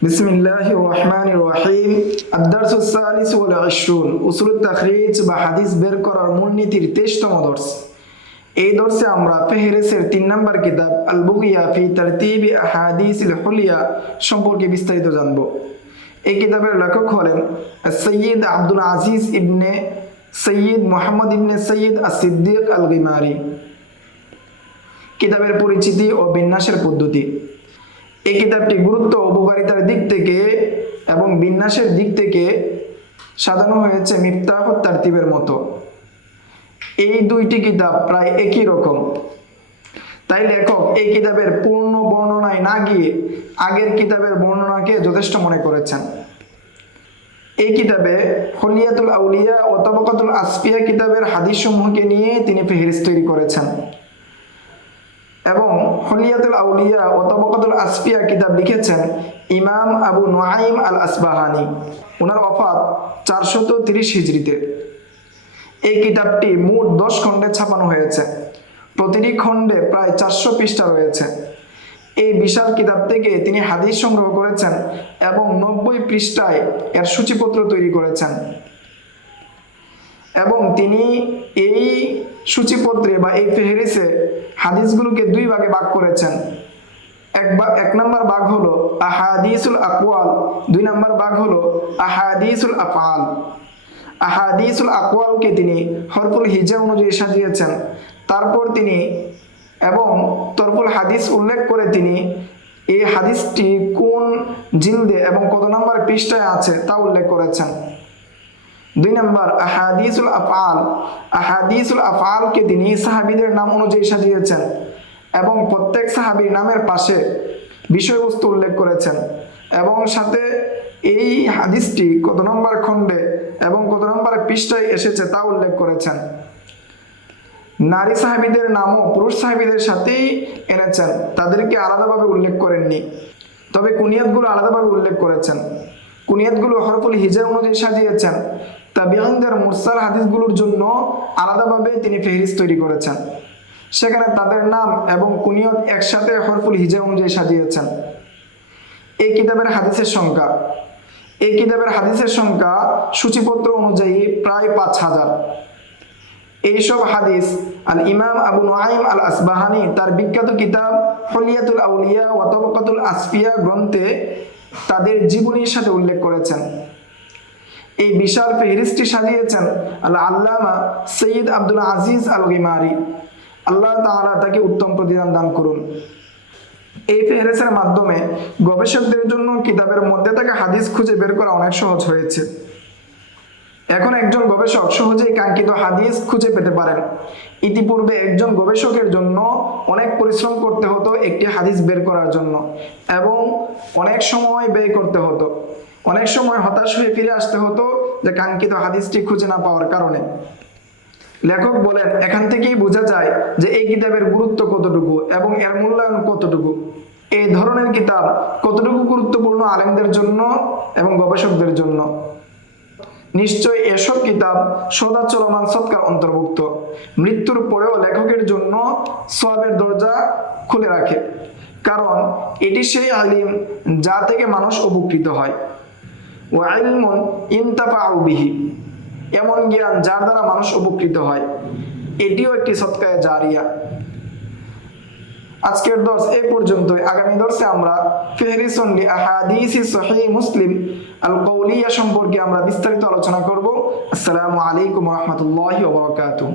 بسم الله الرحمن الرحيم الدرس الثالث والعشرون উসুল তাখরিজ বা হাদিস বের করার মূলনীতির তেইশতম দর্শ এই দর্শে আমরা ফেহেরেসের তিন নম্বর কিতাব আল বুগিয়া ফি তারতিবি আহাদিস হুলিয়া সম্পর্কে বিস্তারিত জানব এই কিতাবের লেখক হলেন সৈয়দ আব্দুল আজিজ ইবনে সৈয়দ মোহাম্মদ ইবনে সৈয়দ আসিদ্দিক আল গিমারি কিতাবের পরিচিতি ও বিন্যাসের পদ্ধতি এই কিতাবটি গুরুত্ব উপকারিতার দিক থেকে এবং বিন্যাসের দিক থেকে সাজানো হয়েছে মিফতাহ তারতিবের মতো। এই দুইটি কিতাব প্রায় একই রকম। তাই লেখক এই কিতাবের পূর্ণ বর্ণনায় না গিয়ে আগের কিতাবের বর্ণনাকে যথেষ্ট মনে করেছেন। এই কিতাবে হলিয়াতুল আউলিয়া ও তবকাতুল আসফিয়া কিতাবের হাদিস সমূহকে নিয়ে তিনি ফেহরিস তৈরি করেছেন। এবং হলিয়াতুল আউলিয়া ও তবকাতুল আসফিয়া কিতাব লিখেছেন ইমাম আবু নোয়াইম আল আসবাহানি ওনার অফাত চারশত তিরিশ হিজড়িতে। এই কিতাবটি মোট দশ খণ্ডে ছাপানো হয়েছে। প্রতিটি খণ্ডে প্রায় চারশো পৃষ্ঠা রয়েছে। এই বিশাল কিতাব থেকে তিনি হাদিস সংগ্রহ করেছেন এবং নব্বই পৃষ্ঠায় এর সূচিপত্র তৈরি করেছেন। এবং তিনি এই সূচিপত্রে বা এই ফেহরিসে হাদিসগুলোকে দুই ভাগে ভাগ করেছেন। এক এক নম্বর ভাগ হলো আহাদিসুল আকওয়াল, দুই নম্বর ভাগ হলো আহাদিসুল আফআল। আহাদিসুল আকওয়ালকে তিনি হরফুল হিজা অনুযায়ী সাজিয়েছেন। তারপর তিনি এবং তরফুল হাদিস উল্লেখ করে তিনি এই হাদিসটি কোন জিলদে এবং কত নম্বর পৃষ্ঠায় আছে তা উল্লেখ করেছেন। দুই নম্বর, আহাদিসুল আফআল। আহাদিসুল আফআলকে তিনি সাহাবীদের নাম অনুযায়ী সাজিয়েছেন এবং প্রত্যেক সাহাবীর নামের পাশে বিষয়বস্তু উল্লেখ করেছেন এবং সাথে এই হাদিসটি কত নম্বর খণ্ডে এবং কত নম্বর পৃষ্ঠায় এসেছে তা উল্লেখ করেছেন। নারী সাহাবীদের নামও পুরুষ সাহাবীদের সাথেই এনেছেন, তাদেরকে আলাদাভাবে উল্লেখ করেননি। তবে কুনিয়াতগুলো আলাদাভাবে উল্লেখ করেছেন। কুনিয়াতগুলো হরফুল হিজা অনুযায়ী সাজিয়েছেন। তাবিয়ানদের মুরসাল হাদিসগুলোর জন্য আলাদাভাবে তিনি ফেহরিস্ত তৈরি করেছেন। সেখানে তাদের নাম এবং কুনিয়ত একসাথে হরফুল হিজা অনুযায়ী সাজিয়েছেন। এই কিতাবের হাদিসের সংখ্যা, এই কিতাবের হাদিসের সংখ্যা সূচিপত্র অনুযায়ী প্রায় পাঁচ হাজার। এইসব হাদিস আল ইমাম আবু নোয়াইম আল আসবাহানি তার বিখ্যাত কিতাব হলিয়াতুল আউলিয়া ওয়া তবকাতুল আসফিয়া গ্রন্থে তাদের জীবনীর সাথে উল্লেখ করেছেন। এই বিশাল ফেহরিস্টটি সাজিয়েছেন আল্লাহ আল্লামা সৈয়দ আব্দুল আজিজ আল গিমারি আল্লাহ তাআলা তাকে উত্তম প্রতিদান দান করুন। এই ফেহরিসের মাধ্যমে গবেষকদের জন্য কিতাবের মধ্যে থাকা হাদিস খুঁজে বের করা অনেক সহজ হয়েছে। এখন একজন গবেষক সহজেই কাঙ্ক্ষিত হাদিস খুঁজে পেতে পারেন। ইতিপূর্বে একজন গবেষকের জন্য অনেক পরিশ্রম করতে হতো একটি হাদিস বের করার জন্য এবং অনেক সময় ব্যয় করতে হতো। অনেক সময় হতাশ হয়ে ফিরে আসতে হতো যে কাঙ্ক্ষিত হাদিসটি খুঁজে না পাওয়ার কারণে। লেখক বলেন, এখান থেকেই বোঝা যায় যে এই কিতাবের গুরুত্ব কতটুকু এবং এর মূল্যায়ন কতটুকু। এই ধরনের কিতাব কতটুকু গুরুত্বপূর্ণ আলেমদের জন্য এবং গবেষকদের জন্য? নিশ্চয় এসব কিতাব সদা চলমান সৎকার অন্তর্ভুক্ত। মৃত্যুর পরেও লেখকের জন্য সবের দরজা খুলে রাখে। কারণ এটি সেই আলিম যা থেকে মানুষ উপকৃত হয়। ও আলিমন ইনতাফা বিহি। এমন জ্ঞান যার দ্বারা মানুষ উপকৃত হয়। এটিও একটি সৎকায় জারিয়া। আজকের দর্শ এই পর্যন্তই। আগামী দর্শে আমরা ফেহরিসুন লি আহাদিসি সহিহ মুসলিম আল কৌলিয়া সম্পর্কে আমরা বিস্তারিত আলোচনা করব। আসসালামু আলাইকুম রহমতুল্লাহি ওয়া বারাকাতুহু।